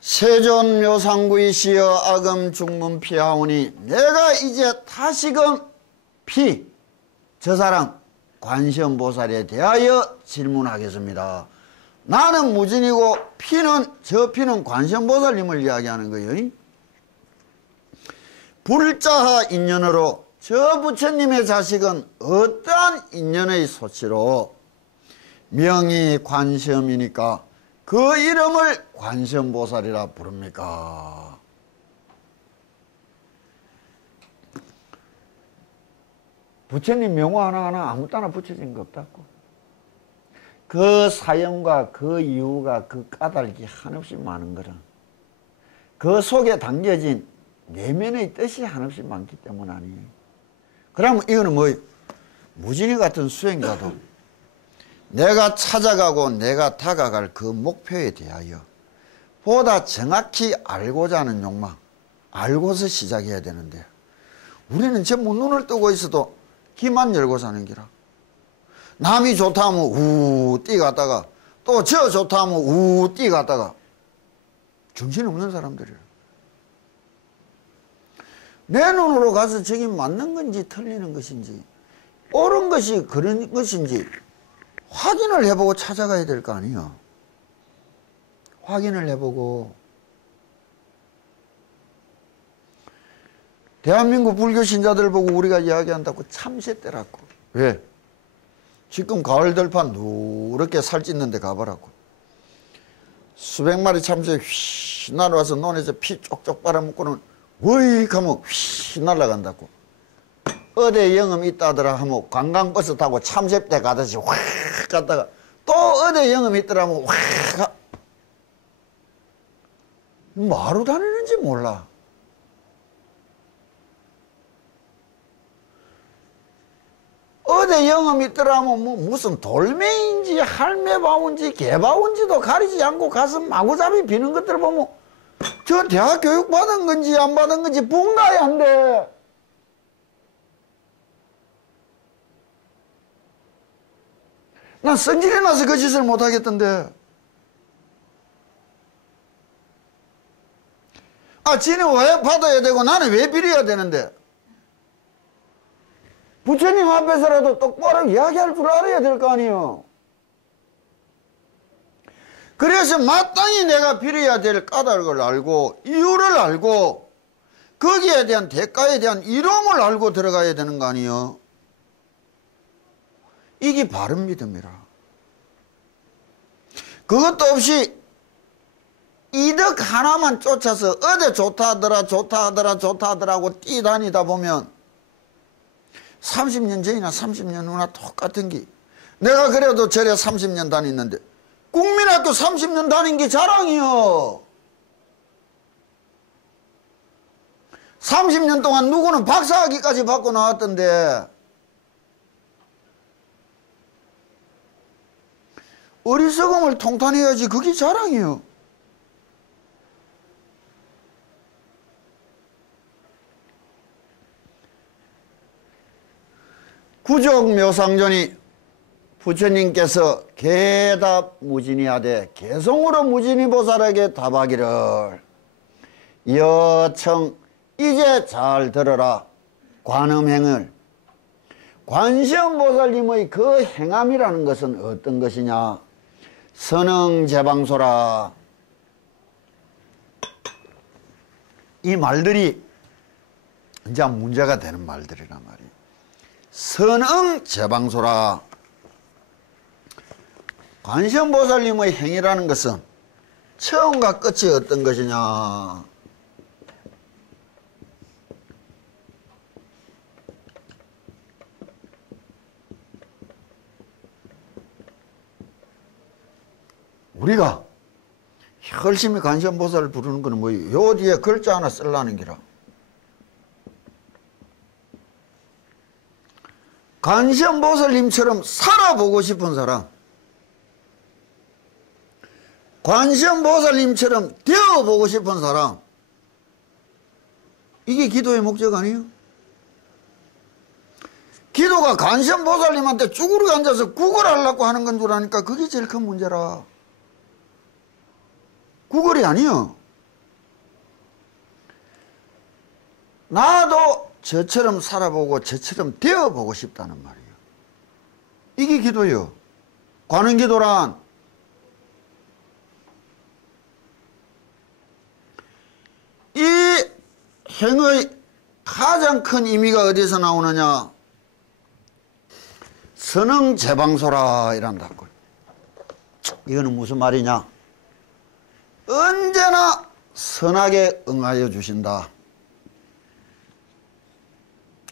세존 묘상구이시여 악음 중문 피하오니 내가 이제 다시금 저 사람 관세음보살에 대하여 질문하겠습니다. 나는 무진이고 저 피는 관세음보살님을 이야기하는 거예요. 불자하 인연으로 저 부처님의 자식은 어떠한 인연의 소치로 명이 관세음이니까 그 이름을 관세음보살이라 부릅니까? 부처님 명호 하나하나 아무 따나 붙여진 거 없다고. 그 사연과 그 이유가 그 까닭이 한없이 많은 거는 그 속에 담겨진 내면의 뜻이 한없이 많기 때문 아니에요. 그러면 이거는 뭐예요? 무진이 같은 수행자도 내가 찾아가고 내가 다가갈 그 목표에 대하여 보다 정확히 알고자 하는 욕망, 알고서 시작해야 되는데 우리는 전부 눈을 뜨고 있어도 귀만 열고 사는 기라. 남이 좋다 하면 우 뛰어갔다가 또 저 좋다 하면 우 뛰어갔다가 정신없는 사람들이에요. 내 눈으로 가서 저기 맞는 건지 틀리는 것인지 옳은 것이 그런 것인지 확인을 해보고 찾아가야 될 거 아니에요. 확인을 해보고. 대한민국 불교 신자들 보고 우리가 이야기한다고 참새떼라고. 왜? 지금 가을 들판 누렇게 살찌는 데 가보라고. 수백 마리 참새 휘 날아와서 논에서 피 쪽쪽 빨아먹고는 워익 하면 휘 날아간다고. 어디 영음 있다더라 하면 관광버스 타고 참새떼 가듯이 확 갔다가 또 어디 영음 있더라 하면 확 뭐하러 다니는지 몰라. 어디 영음 있더라 하면 뭐 무슨 돌멩인지 할매바운지 개바운지도 가리지 않고 가서 마구잡이 비는 것들 보면 저 대학 교육 받은 건지 안 받은 건지 분가야 한데. 난 성질이 나서 그 짓을 못하겠던데. 아, 지는 왜 받아야 되고 나는 왜 빌어야 되는데. 부처님 앞에서라도 똑바로 이야기할 줄 알아야 될 거 아니에요. 그래서 마땅히 내가 빌어야 될 까닭을 알고 이유를 알고 거기에 대한 대가에 대한 이름을 알고 들어가야 되는 거 아니에요. 이게 바른 믿음이라. 그것도 없이 이득 하나만 쫓아서 어디 좋다 하더라 좋다 하더라 좋다 하더라고 뛰다니다 보면 30년 전이나 30년 후나 똑같은 게 내가 그래도 절에 30년 다녔는데 국민학교 30년 다닌 게 자랑이요. 30년 동안 누구는 박사학위까지 받고 나왔던데 어리석음을 통탄해야지 그게 자랑이요. 구족묘상전이 부처님께서 개답 무진이하되 개성으로 무진이보살에게 답하기를 여청 이제 잘 들어라. 관음행을 관세음보살님의 그 행함이라는 것은 어떤 것이냐. 선응제방소라. 이 말들이 이제 문제가 되는 말들이란 말이에요. 선응제방소라. 관세음보살님의 행위라는 것은 처음과 끝이 어떤 것이냐. 우리가 열심히 관세음보살을 부르는 거는 뭐예요? 요 뒤에 글자 하나 쓰려는 기라. 관세음보살님처럼 살아보고 싶은 사람, 관세음보살님처럼 되어보고 싶은 사람, 이게 기도의 목적 아니에요? 기도가 관세음보살님한테 쭈그리고 앉아서 구걸하려고 하는 건 줄 아니까 그게 제일 큰 문제라. 구걸이 아니요. 나도 저처럼 살아보고 저처럼 되어보고 싶다는 말이에요. 이게 기도예요. 관음기도란 이 행의 가장 큰 의미가 어디서 나오느냐. 선응제방소라 이란다고. 이거는 무슨 말이냐. 언제나 선하게 응하여 주신다.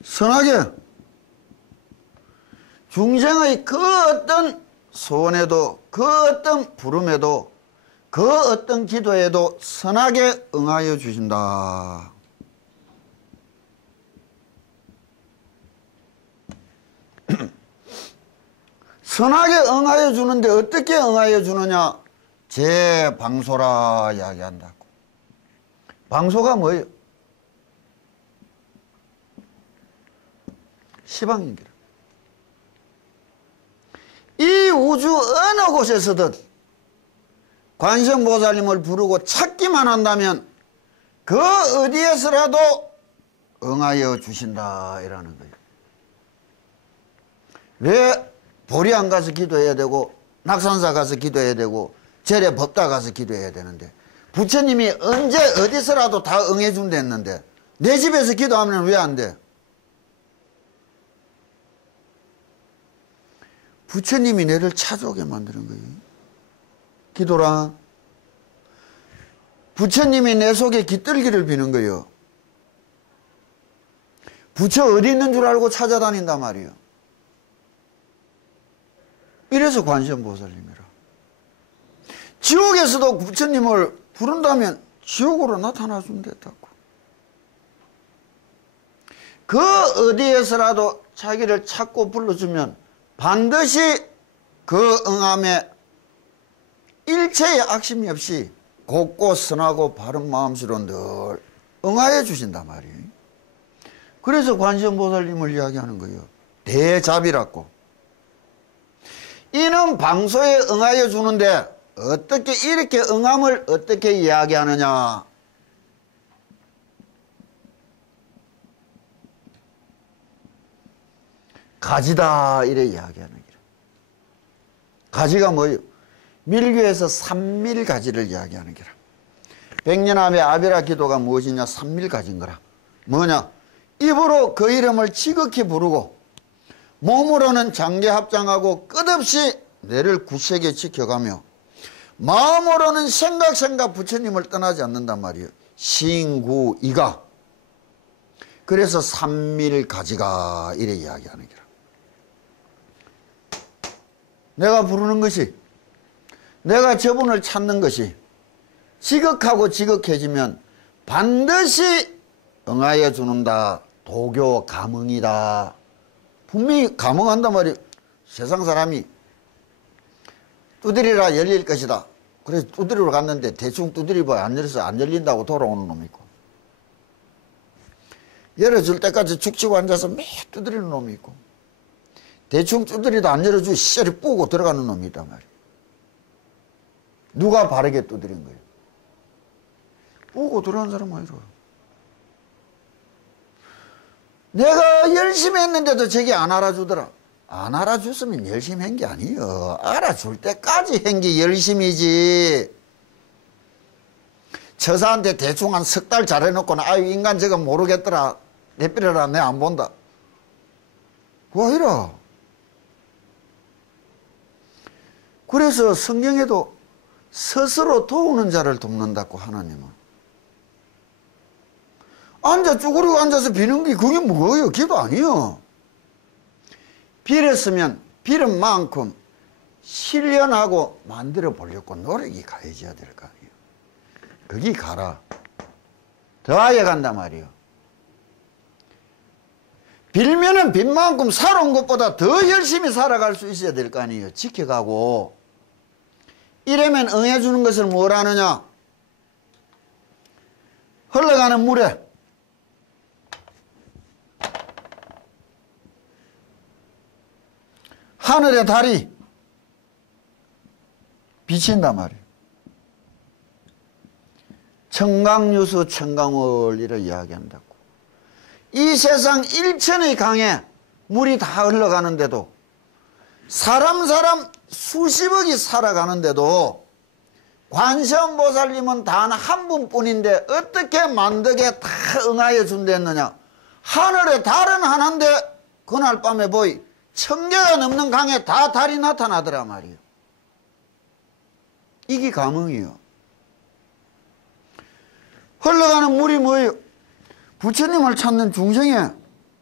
선하게 중생의 그 어떤 소원에도 그 어떤 부름에도 그 어떤 기도에도 선하게 응하여 주신다. 선하게 응하여 주는데 어떻게 응하여 주느냐? 제 방소라 이야기한다고. 방소가 뭐예요? 시방인기라. 이 우주 어느 곳에서든 관세음보살님을 부르고 찾기만 한다면 그 어디에서라도 응하여 주신다 이라는 거예요. 왜 보리안 가서 기도해야 되고 낙산사 가서 기도해야 되고 절에 법당 가서 기도해야 되는데 부처님이 언제 어디서라도 다 응해 준다 했는데 내 집에서 기도하면 왜 안 돼? 부처님이 내를 찾아오게 만드는 거예요. 기도라. 부처님이 내 속에 깃들기를 비는 거예요. 부처 어디 있는 줄 알고 찾아다닌단 말이에요. 이래서 관세음보살님이라. 지옥에서도 부처님을 부른다면 지옥으로 나타나 주면 됐다고. 그 어디에서라도 자기를 찾고 불러주면 반드시 그 응함에 일체의 악심이 없이 곱고 선하고 바른 마음으로 늘 응하여 주신단 말이에요. 그래서 관세음보살님을 이야기하는 거예요. 대잡이라고. 이는 방소에 응하여 주는데 어떻게 이렇게 응함을 어떻게 이야기하느냐? 가지다 이래 이야기하는 거예요. 가지가 뭐예요? 밀교에서 삼밀가지를 이야기하는 거라. 백년암의 아비라 기도가 무엇이냐? 삼밀가지인 거라. 뭐냐? 입으로 그 이름을 지극히 부르고 몸으로는 장계합장하고 끝없이 뇌를 굳세게 지켜가며 마음으로는 생각 부처님을 떠나지 않는단 말이에요. 신구이가. 그래서 삼밀가지가 이래 이야기하는 거라. 내가 부르는 것이, 내가 저분을 찾는 것이 지극하고 지극해지면 반드시 응하여 주는다. 도교 감응이다. 분명히 감응한단 말이에요. 세상 사람이 두드리라 열릴 것이다. 그래서 두드리러 갔는데 대충 두드리봐 안 열려서 안 열린다고 돌아오는 놈이 있고, 열어줄 때까지 죽치고 앉아서 매 두드리는 놈이 있고, 대충 두드리도 안 열어주고 씨알이 뿌고 들어가는 놈이 있단 말이에요. 누가 바르게 두드린 거예요? 뿌고 들어간 사람 아니라. 내가 열심히 했는데도 저게 안 알아주더라. 안 알아줬으면 열심히 한 게 아니에요. 알아줄 때까지 한 게 열심이지. 처사한테 대충 한 석 달 잘해놓고는 아유 인간 저거 모르겠더라. 내삐려라 내 안 본다. 그거 아니라. 그래서 성경에도 스스로 도우는 자를 돕는다고 하나님은. 앉아 쭈그리고 앉아서 비는 게 그게 뭐예요? 기도 아니에요. 빌었으면 빌은 만큼 실현하고 만들어 보려고 노력이 가해져야 될 거 아니에요. 거기 가라. 더하여 간단 말이에요. 빌면은 빈 만큼 살아온 것보다 더 열심히 살아갈 수 있어야 될 거 아니에요. 지켜가고. 이러면 응해주는 것을 뭘 하느냐? 흘러가는 물에 하늘의 달이 비친단 말이에요. 청강유수 청강월이라 이야기한다고. 이 세상 일천의 강에 물이 다 흘러가는데도 사람 수십억이 살아가는데도 관세음보살님은 단 한 분뿐인데 어떻게 만덕에 다 응하여 준댔느냐? 하늘에 달은 하나인데 그날 밤에 보이 1000개가 넘는 강에 다 달이 나타나더라 말이에요. 이게 감흥이요. 흘러가는 물이 뭐예요? 부처님을 찾는 중생의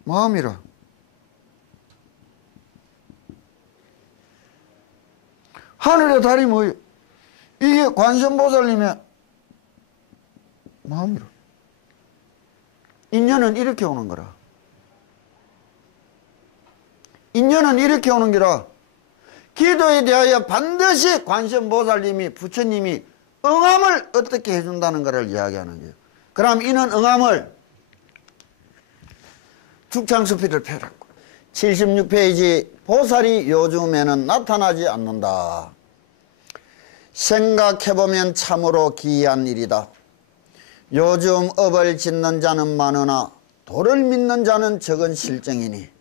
마음이라. 하늘의 달이 뭐예요? 이게 관세음보살님의 마음이라. 인연은 이렇게 오는 거라. 인연은 이렇게 오는 게라. 기도에 대하여 반드시 관세음보살님이 부처님이 응함을 어떻게 해준다는 것을 이야기하는 거예요. 그럼 이는 응함을 죽창수필을 펴라고 76페이지 보살이 요즘에는 나타나지 않는다. 생각해보면 참으로 기이한 일이다. 요즘 업을 짓는 자는 많으나 도를 믿는 자는 적은 실정이니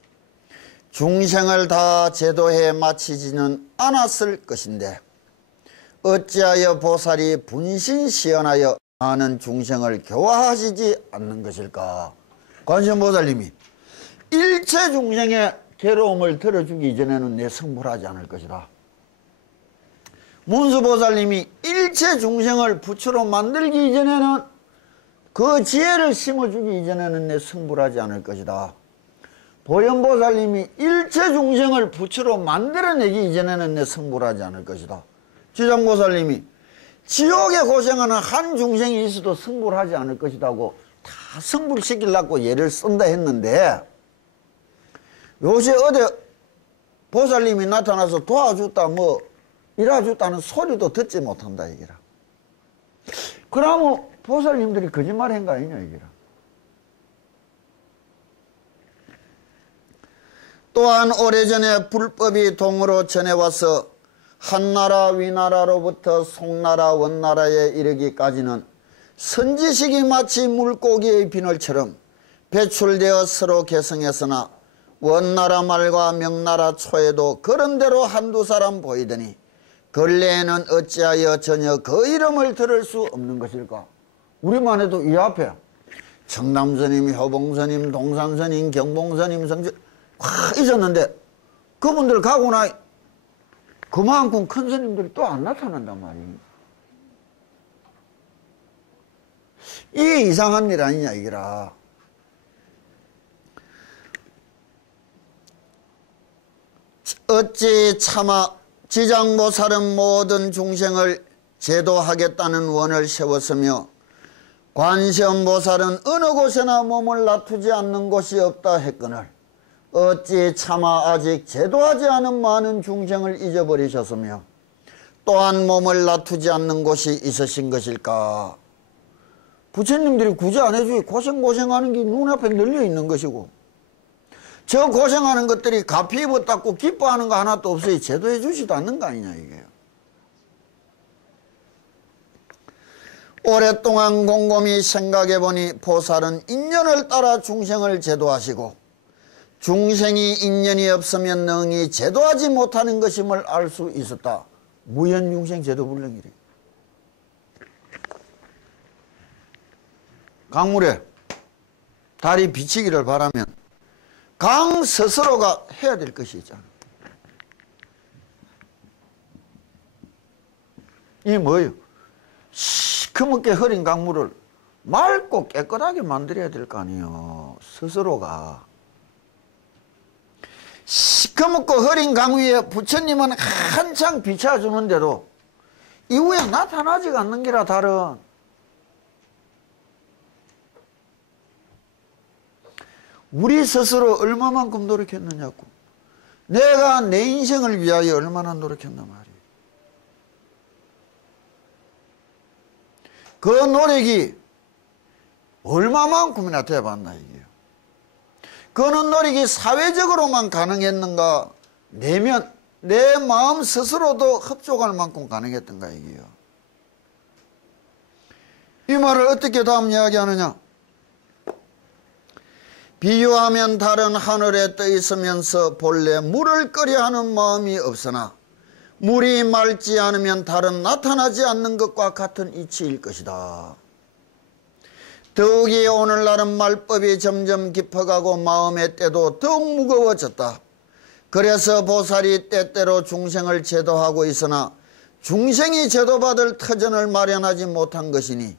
중생을 다 제도해 마치지는 않았을 것인데 어찌하여 보살이 분신시연하여 많은 중생을 교화하시지 않는 것일까? 관세음보살님이 일체 중생의 괴로움을 들어주기 전에는 내 성불하지 않을 것이다. 문수보살님이 일체 중생을 부처로 만들기 이전에는 그 지혜를 심어주기 이전에는 내 성불하지 않을 것이다. 보현보살님이 일체 중생을 부처로 만들어내기 이전에는 내 성불하지 않을 것이다. 지장보살님이 지옥에 고생하는 한 중생이 있어도 성불하지 않을 것이다고 다 성불시키려고 예를 쓴다 했는데 요새 어디 보살님이 나타나서 도와줬다 뭐 이라줬다는 소리도 듣지 못한다 이기라. 그러면 보살님들이 거짓말한 거 아니냐 이기라. 또한 오래전에 불법이 동으로 전해와서 한나라 위나라로부터 송나라 원나라에 이르기까지는 선지식이 마치 물고기의 비늘처럼 배출되어 서로 개성했으나 원나라 말과 명나라 초에도 그런 대로 한두 사람 보이더니 근래에는 어찌하여 전혀 그 이름을 들을 수 없는 것일까? 우리만 해도 이 앞에 청남스님, 효봉스님, 동산스님, 경봉스님, 성지 확 있었는데 그분들 가고 나 그만큼 큰 스님들이 또 안 나타난단 말이에요. 이게 이상한 일 아니냐 이거라. 어찌 차마 지장보살은 모든 중생을 제도하겠다는 원을 세웠으며 관세음보살은 어느 곳에나 몸을 놔두지 않는 곳이 없다 했거늘 어찌 차마 아직 제도하지 않은 많은 중생을 잊어버리셨으며 또한 몸을 놔두지 않는 곳이 있으신 것일까? 부처님들이 굳이 안 해주기 고생하는 게 눈앞에 널려 있는 것이고 저 고생하는 것들이 가피 입었다고 기뻐하는 거 하나도 없어요. 제도해 주지도 않는 거 아니냐 이게요. 오랫동안 곰곰이 생각해보니 보살은 인연을 따라 중생을 제도하시고 중생이 인연이 없으면 능히 제도하지 못하는 것임을 알 수 있었다. 무연중생 제도불능이래. 강물에 달이 비치기를 바라면 강 스스로가 해야 될 것이 있잖아. 이게 뭐예요? 시커멓게 흐린 강물을 맑고 깨끗하게 만들어야 될 거 아니에요. 스스로가. 시커멓고 흐린 강 위에 부처님은 한창 비춰주는데도 이후에 나타나지가 않는 게라 달은. 우리 스스로 얼마만큼 노력했느냐고. 내가 내 인생을 위하여 얼마나 노력했나 말이에요. 그 노력이 얼마만큼이나 돼봤나 이게요. 그 노력이 사회적으로만 가능했는가 내면 내 마음 스스로도 흡족할 만큼 가능했던가 이게요. 이 말을 어떻게 다음 이야기하느냐. 비유하면 달은 하늘에 떠 있으면서 본래 물을 끓여 하는 마음이 없으나 물이 맑지 않으면 달은 나타나지 않는 것과 같은 이치일 것이다. 더욱이 오늘날은 말법이 점점 깊어가고 마음의 때도 더욱 무거워졌다. 그래서 보살이 때때로 중생을 제도하고 있으나 중생이 제도받을 터전을 마련하지 못한 것이니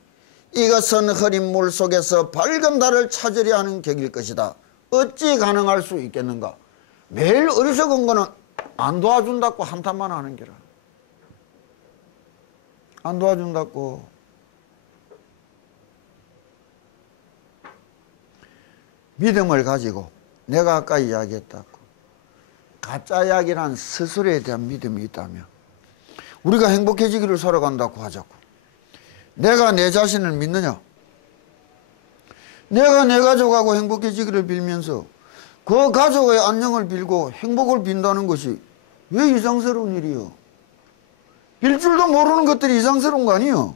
이것은 흐린 물 속에서 밝은 달을 찾으려 하는 격일 것이다. 어찌 가능할 수 있겠는가? 매일 어리석은 거는 안 도와준다고 한탄만 하는 게라. 안 도와준다고. 믿음을 가지고 내가 아까 이야기했다고 가짜약이란 스스로에 대한 믿음이 있다면 우리가 행복해지기를 살아간다고 하자고. 내가 내 자신을 믿느냐? 내가 내 가족하고 행복해지기를 빌면서 그 가족의 안녕을 빌고 행복을 빈다는 것이 왜 이상스러운 일이요? 빌 줄도 모르는 것들이 이상스러운 거 아니요?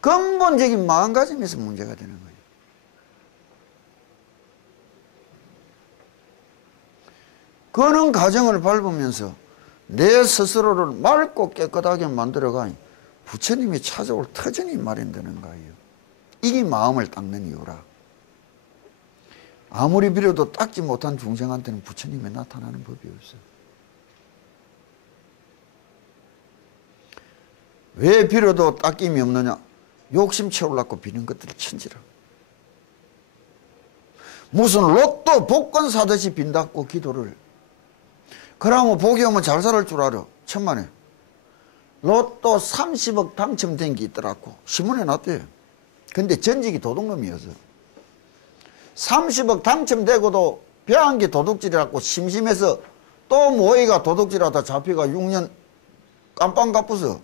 근본적인 마음가짐에서 문제가 되는 거예요. 그런 가정을 밟으면서 내 스스로를 맑고 깨끗하게 만들어가니 부처님이 찾아올 터전이 마련되는 거예요. 이게 마음을 닦는 이유라. 아무리 빌어도 닦지 못한 중생한테는 부처님이 나타나는 법이 없어요. 왜 빌어도 닦임이 없느냐? 욕심 채우려고 비는 것들을 천지라. 무슨 로또 복권 사듯이 빈다고 기도를. 그러면 복이 오면 잘 살 줄 알아. 천만에. 로또 30억 당첨된 게 있더라고. 신문에 났대요. 근데 전직이 도둑놈이어서 30억 당첨되고도 배한 게 도둑질이라고 심심해서 또 모이가 도둑질하다 잡혀가 6년 깜빵 가쁘서.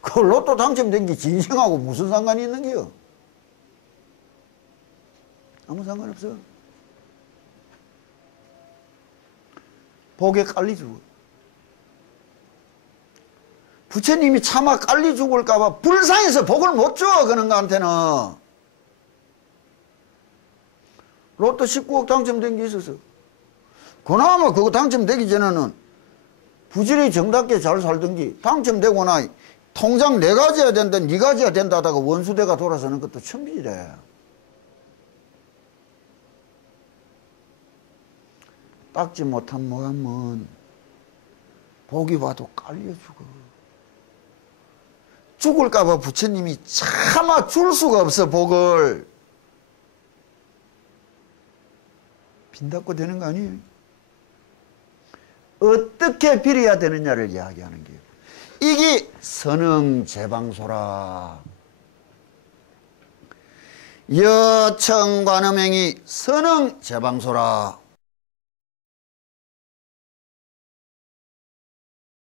그 로또 당첨된 게 진정하고 무슨 상관이 있는 게요? 아무 상관없어. 복에 깔리 죽어. 부처님이 차마 깔리 죽을까봐 불쌍해서 복을 못 줘, 그런 거한테는. 로또 19억 당첨된 게 있어서. 그나마 그거 당첨되기 전에는 부지런히 정답게 잘 살던기, 당첨되고 나 통장 내 가져야 된다, 네 가져야 된다 하다가 원수대가 돌아서는 것도 천비래. 닦지 못한 마음은 복이 와도 깔려 죽어. 죽을까봐 부처님이 차마 줄 수가 없어, 복을. 빈닫고 되는 거 아니에요? 어떻게 빌어야 되느냐를 이야기하는 거예요. 이게 선응제방소라. 여청관음행이 선응제방소라.